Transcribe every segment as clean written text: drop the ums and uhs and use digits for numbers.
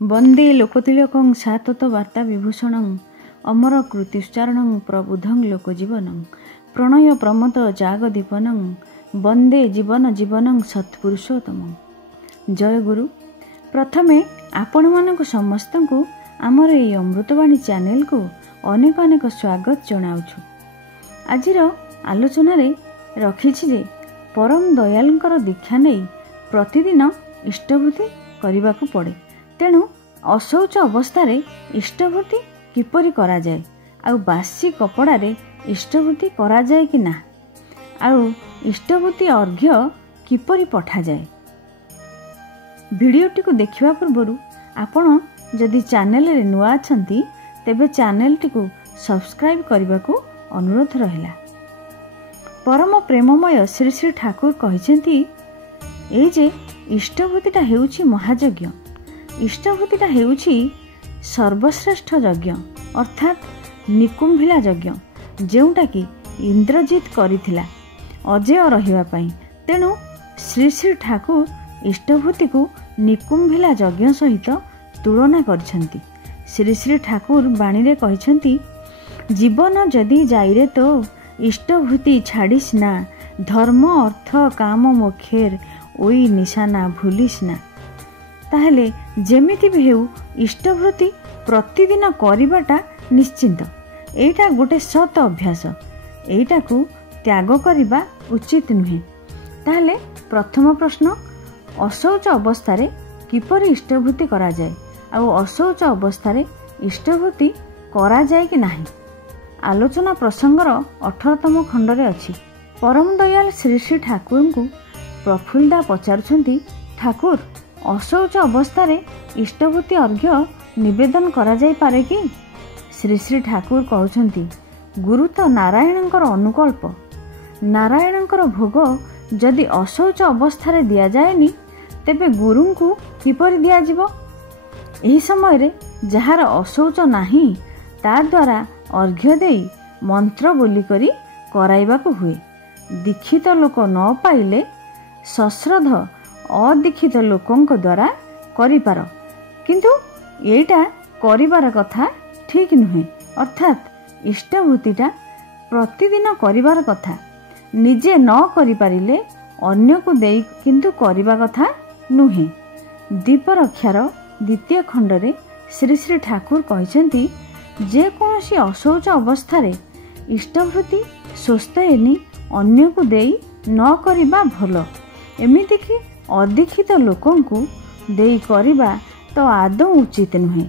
वंदे लोकतिलकं सातत वार्ता विभूषणं अमर कृत्युच्चारणं प्रबुद्धं लोकजीवनं प्रणय प्रमद जागदीपनं वंदे जीवन जीवनं सत्पुरुषोत्तमं। जय गुरु। प्रथमे आपण मानक समस्त को आमर ये अमृतवाणी चैनल को अनेक अनेक स्वागत जनाउछु। आजिर आलोचन रखी परम दयालंकर दीक्षा नहीं प्रतिदिन इष्टभूति करने को पड़े। तेणु अशौच अवस्था इष्टभूति किपरि करा जाए आउ बासी कपड़ा इष्टभूति करा जाए कि ना आउ इष्टभूति अर्घ्य किपरि पठा जाए। भिडियोटी को देखिबा पूर्व आपण जदि चैनल रे नुआ अछंती तेबे चैनल टी को सब्सक्राइब करने को अनुरोध रहिला। परम प्रेममय श्री श्री ठाकुर कहिसेंती ए जे इष्टभूतिटा हेउछि महायज्ञ। इष्टभूतिटा हेउछि सर्वश्रेष्ठ यज्ञ अर्थात निकुंभिला यज्ञ जेउटा कि इंद्रजित करिथिला अजय रहिबा पई। तेणु श्री श्री ठाकुर इष्टभूति को निकुंभिला यज्ञ सहित तुलना करछंती। श्री श्री ठाकुर बाणी रे कहिसंती जीवन जदि जाइरे तो इष्टभूति छाड़िस ना, धर्म अर्थ काम मोक्षेर ओई निशाना भूलिस ना। ताहले जेमिति भी हेउ इष्टभूति प्रतिदिन करिबाटा निश्चिंत। एटा गोटे सत अभ्यास, एटा को त्याग करिबा उचित नुहे। ताहले प्रथम प्रश्न, अशौच अवस्था रे किपरि इष्टभूति करा जाए आउ अशौच अवस्था रे इष्टभूति करा जाए कि नाही। आलोचना प्रसंगर 18तम खंडरे अछि। परम दयाल श्री श्री ठाकुर को प्रफुल्लदा पचारुछंती, ठाकुर अशौच अवस्था रे इष्टभूति अर्घ्य निवेदन करा जाय पारे कि? श्री श्री ठाकुर कहउछंती, गुरु तो नारायणंकर अनुकल्प। नारायणंकर भोग जदि अशौच अवस्था रे दिया जाएनी तेबे गुरु को किपरि दिया जिवो? एही समय रे जहार अशौच नाही ता द्वारा अर्घ्य देई मंत्र बोली करी कराइबा को हुए। दीक्षित लोक न पाइले सश्रद्ध अदीक्षित लोकंक द्वारा करिपार, किंतु एटा करिबार कथा ठीक नुहे। अर्थात इष्टभूतिटा प्रतिदिन करिबार कथा, निजे न करि पारिले अन्य को देई किंतु करिबा कथा नुहे। दीप रक्षार द्वितीय खंडरे श्री श्री ठाकुर कहिसेंती, जे कोनोसी अशौच अवस्था रे इष्टभूति स्वस्थयनी अन्य को देई न करिबा भलो। एमिति कि अदीक्षित लोकं को देई करिबा तो आदौ उचित नुहे।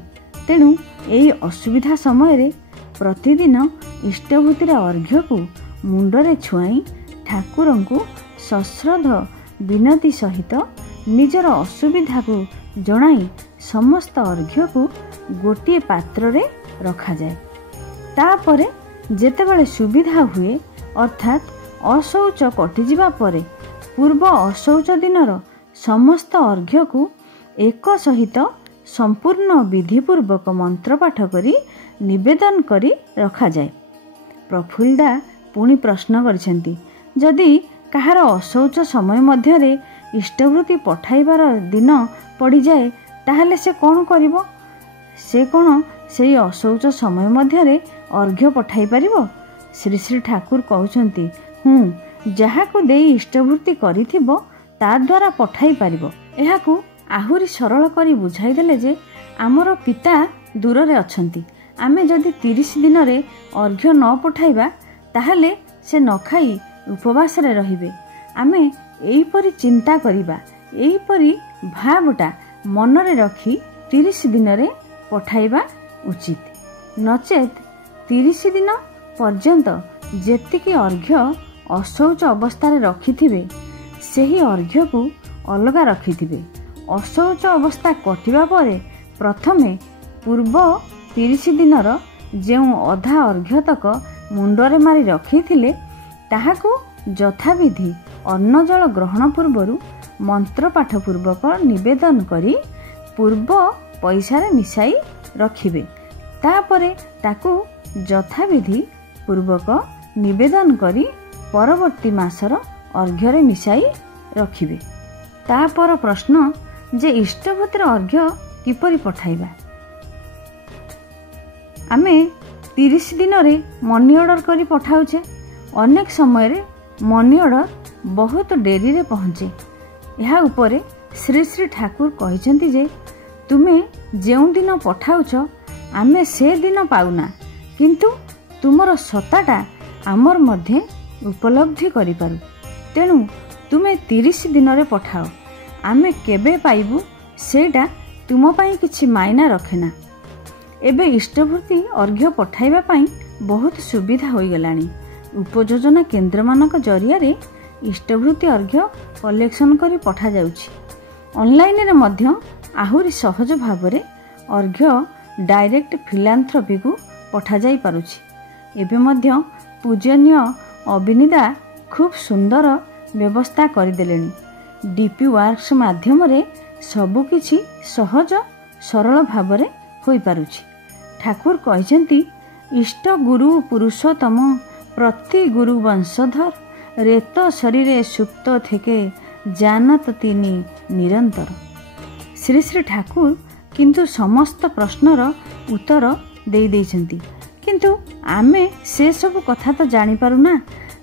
तेणु एई असुविधा समय रे प्रतिदिन इष्टभूतिर अर्घ्य को मुंडरे छुआई ठाकुरं को सश्रद्ध विनती सहित निजर असुविधा को जणाई समस्त अर्घ्य को गोटे पात्र रे रखा जाए। तापरे जेतेबेले सुविधा हुए अर्थात अशौच कटिजिबा परे पूर्व अशौच दिनर समस्त अर्घ्य को एक सहित संपूर्ण विधिपूर्वक मंत्र पाठ करी निवेदन करी रखा जाए। प्रफुल्लदा पुणी प्रश्न करिसेंती, जदि कहार अशौच समय मध्य रे इष्टभूति पठाइबार दिन पड़ी जाए ताहले से कौन करिवो? से कौन से अशौच समय मध्य रे अर्घ्य पठाई पारिबो? श्री श्री ठाकुर कहउछंती, जहा को देई इष्टभूति करिथिबो ता द्वारा पठाई पारिबो। एहाकू आहुरी सरल करी बुझाई देले जे आमर पिता दूर रे अछंती, आमे जदि 30 दिन रे अर्घ्य न पठाइबा ताहले से न खाई उपवास रे रहिबे। आमे एईपरि चिंता करिबा, एईपरि भावटा मन रे रखी 30 दिन रे पठाइबा उचित। नचेत 30 दिन पर्यंत जेतिकी अर्घ्य अशौच अवस्था रे रखिथिबे सेही अर्घ्य को अलगा रखिथिबे। अशौच अवस्था कटिबा परे प्रथमे पूर्व 30 दिनर जेउ अधा अर्घ्य तक मुंडरे मारी रखिथिले ताहाकू यथाविधि अन्न जल ग्रहण पूर्वरु मंत्र पाठ पूर्वक निवेदन करी पूर्व पैसा रे मिसाई रखिबे। तापरे ताकू यथाविधि पूर्वक निवेदन करी परवर्ती मासर अर्घ्य रे मिसाई रखिबे। तापर प्रश्न जे इष्टभूतिर अर्घ्य किपरि पठाइबा। आमे 30 दिन रे मनी ऑर्डर करी पठाउछे। अनेक समय रे मनी ऑर्डर बहुत डेरी रे पहुँचे। यह उपरे श्री श्री ठाकुर कहिसेंती जे तुमे जेउ दिन पठाउछ आमे से दिन पाउना, किंतु तुमर सत्ताटा आमर मध्य उपलब्धि करि पारु। तेणु तुमे 30 दिन रे पठाओ, आमे केबे पाइबु सेटा तुम पाई किछि मायना रखेना। एबे इष्टवृत्ति अर्घ्य पठाइबा पाई बहुत सुविधा होई गलानी। उपयोजना केन्द्र मानक जरिया रे इष्टवृत्ति अर्घ्य कलेक्शन करी पठा जाउछि। ऑनलाइन रे मध्य आहुरी सहज भाबरे अर्घ्य डायरेक्ट फिलांथ्रोपी को पठा जाई पारुछि। एबे मध्य पूजनीय अभिनिदा खूब सुंदर व्यवस्था करदेलेनी। डीपी वर्क्स माध्यम रे सबु किछि सहज सरल भाबरे होई पारुछि। ठाकुर कहिसेंती इष्ट गुरु पुरुषोत्तम प्रति गुरु वंशधर रेत शरीरे सुप्त थेके जानत तिनी निरंतर। श्री श्री ठाकुर किंतु समस्त प्रश्नर उत्तर देई देइछंती, किंतु आमे से सब कथा तो जानी पारुना।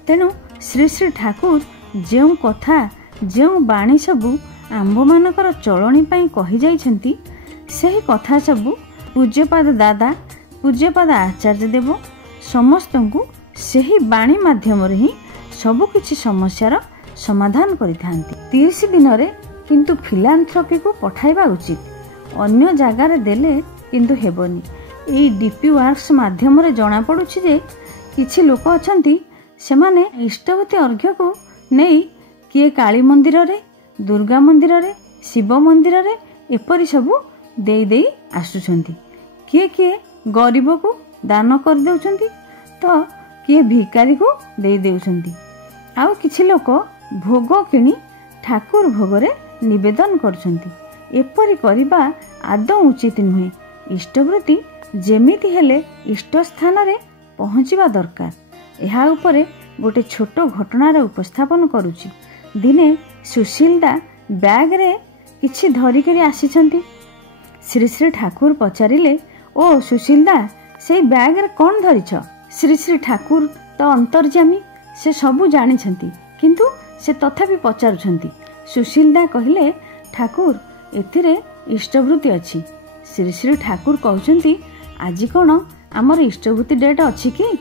तेणु श्री श्री ठाकुर जेउ कथा जेउ बाणी सबु आंभ मानकर चलणी पाई कहि जाइछंती सेही कथा सबु पूज्यपाद दादा पूज्यपाद आचार्य देव समस्तंकु सेही बाणी माध्यम रे ही सबु किछि समस्यार समाधान करिथांती। 30 दिन रे किंतु फिलांथ्रोपी को पठाइबा उचित। अन्य जगार देले किंतु हेबनी। एई डीपी वर्क्स माध्यम रे जणा पडुछि जे किछि लोक अछंती सेमाने इष्टवती अर्घ्य को नेई किए काली मंदिर रे, दुर्गा मंदिर रे, शिव मंदिर रे एपरि सबु देई देई आसुछंती। किए किए गरीब को दान कर देउछंती तो किए भिकारी को देई देउछंती। आउ किछि लोक भोग किनी ठाकुर भोगरे निवेदन करछंती। एपरि करिबा आदौ उचित नुहे। इष्टवृत्ति जेमिति हेले इष्ट स्थान रे पहुँचीबा दरकार। एहा उपरे गोटे छोट घटनार उपस्थापन करुछि। दिने सुशीलदा बैग रे किछि धरिकरी आसीछंती। श्री श्री ठाकुर पचारिले, ओ सुशीलदा सेई बैग रे कोन धरिछ? श्री श्री ठाकुर तो अंतर्जामी, से सबु जानिछंती, किंतु से तथापि पचारुछंती। सुशीलदा कहिले, ठाकुर एथिरे इष्टवृत्ति अछि। श्री श्री ठाकुर कहउछंती, आजि कोन हमर इष्टवृत्ति डेट अछि कि?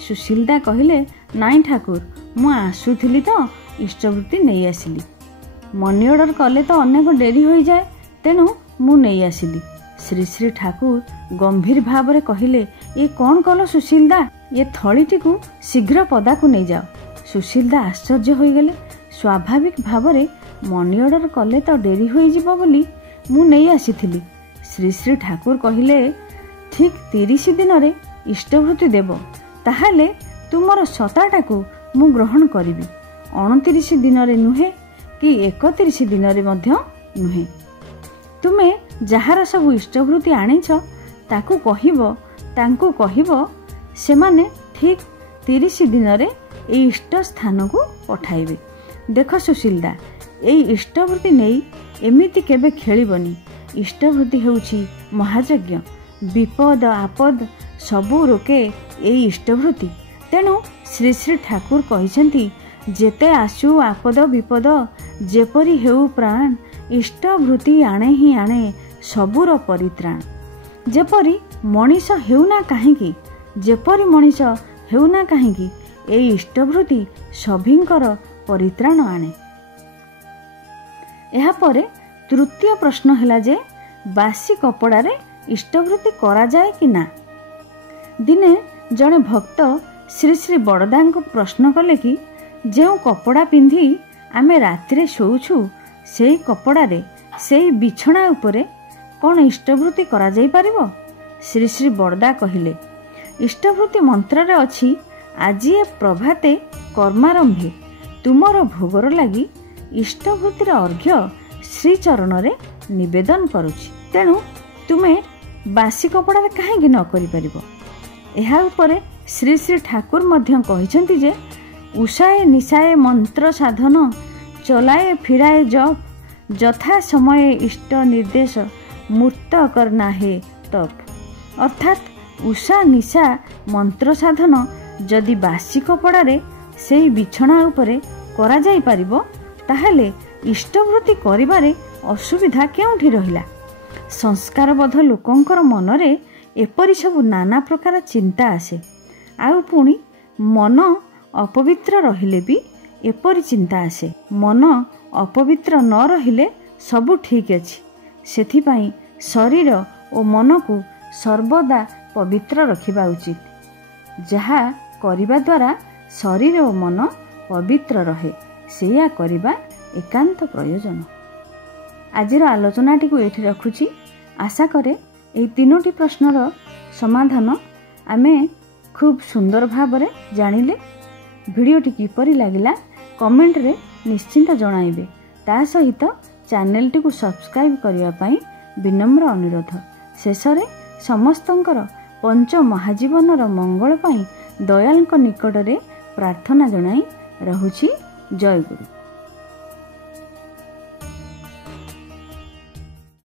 सुशीलदा कहिले, नाई ठाकुर मु आसुथिली तो इष्टवृत्ति नहीं आसिली। मनी ऑर्डर कले तो अनेक डेरी हो जाए, तेणु मु नहीं आसिली। श्री श्री ठाकुर गंभीर भाव रे कहिले, ये कौन कल सुशीलदा? ये थलीटी को शीघ्र पदा को नहीं जाओ। सुशीलदा आश्चर्य हो गले। स्वाभाविक भाव रे मनी ऑर्डर कले तो डेरी हो जिवो बोली मु नहीं आसीथिली। श्री श्री ठाकुर कहिले, ठीक 30 दिन रे इष्टवृत्ति देव, ताहाले तुमर सताटा को मु ग्रहण करिबी। 29 दिन रे नुहे कि 31 दिन रे मध्य नुहे। तुमे जहार सब इष्टवृत्ति आनिछ ताकू कहिबो, तांकू कहिबो, सेमाने ठीक 30 दिन रे ए इष्ट स्थान को पठाइबे। देख सुशीलदा, एई इष्टवृत्ति नेई एमिति केबे खेलिबनी। इष्टवृत्ति हेउछि महायज्ञ। विपद आपद सबू रोके एई इष्टवृत्ति। तेणु श्री श्री ठाकुर कहिसेंती, जेते आसु आपद विपद जेपरि हेउ प्राण, इष्टवृत्ति आणे ही आणे सबूर परित्राण। जेपरि मनीष हेउना काहेकि, जेपरि मनीष हेउना काहेकि, एई इष्टवृत्ति सभिंकर परित्राण आणे। एहा परे तृतीय प्रश्न हैला जे बासी कपड़ा रे इष्टवृत्ति करा जाए कि ना। दिने जड़े भक्त श्री श्री बड़दा को प्रश्न कले कि जो कपड़ा पिंधि आमे रातिरे शोउछु सेई कपड़ा रे सेई बिछଣା उपरे कौन इष्टवृत्ति करा जाई परिबो? श्री श्री बड़दा कहिले, इष्टवृत्ति मंत्र रे अछि, आज ए प्रभाते कर्मारंभे तुमर भोगर लगी इष्टवृत्तिर अर्घ्य श्री चरण रे निवेदन करुछि। तेणु तुमे बासी कपड़ा रे काहेकि न करि परिबो? एहा उपरे श्री श्री ठाकुर मध्य कहिसेंती जे उषाए निशाए मंत्र साधन, चलाए फिराए जप, यथा समय इष्ट निर्देश मूर्त करना है तप। अर्थात उषा निशा मंत्र साधन जदि बासी कपड़ारे सेई बिछଣା उपरे करा जाई परिबो ताहेले इष्टवृत्ति करिबारे असुविधा केउठी रहिला। संस्कारबद्ध लोकंकर मनरे एपरि सब नाना प्रकार चिंता आसे। आउ पुणी मन अपवित्र रहिले भी एपरि चिंता आसे। मन अपवित्र न रहिले सबु ठीक अछि। सेथिपाई शरीर और मन को सर्वदा पवित्र रखिबा उचित। जहा करिबा द्वारा शरीर और मन पवित्र रहे सेया करिबा एकांत प्रयोजन। आजिर आलोचनाटी को एठी रखुची। आशा करे एई तीनोटी प्रश्नर समाधान आमे खूब सुंदर भावरे जानिले। भिडियोटी किपरि लागिला कमेंट रे निश्चिंत जणाइबे। ता सहित चैनलटी को सब्सक्राइब करिया पई विनम्र अनुरोध। शेषरे समस्तंकर पंच महाजीवनर मंगल पई दयालक निकटरे प्रार्थना जणाई रहुछि। जय गुरु।